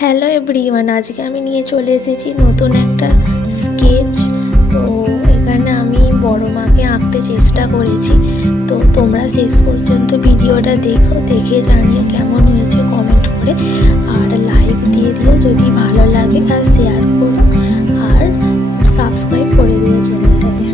Hello everyone, আজকে আমি নিয়ে চলে এসেছি নতুন একটা স্কেচ। তো এখানে আমি বড় মাকে আঁকতে চেষ্টা করেছি। তো তোমরা শেষ পর্যন্ত ভিডিওটা দেখে জানিও কেমন হয়েছে কমেন্ট করে, আর লাইক দিয়ে দিও যদি ভালো লাগে, আর শেয়ার করো, আর সাবস্ক্রাইব করে দিও চ্যানেলটাকে।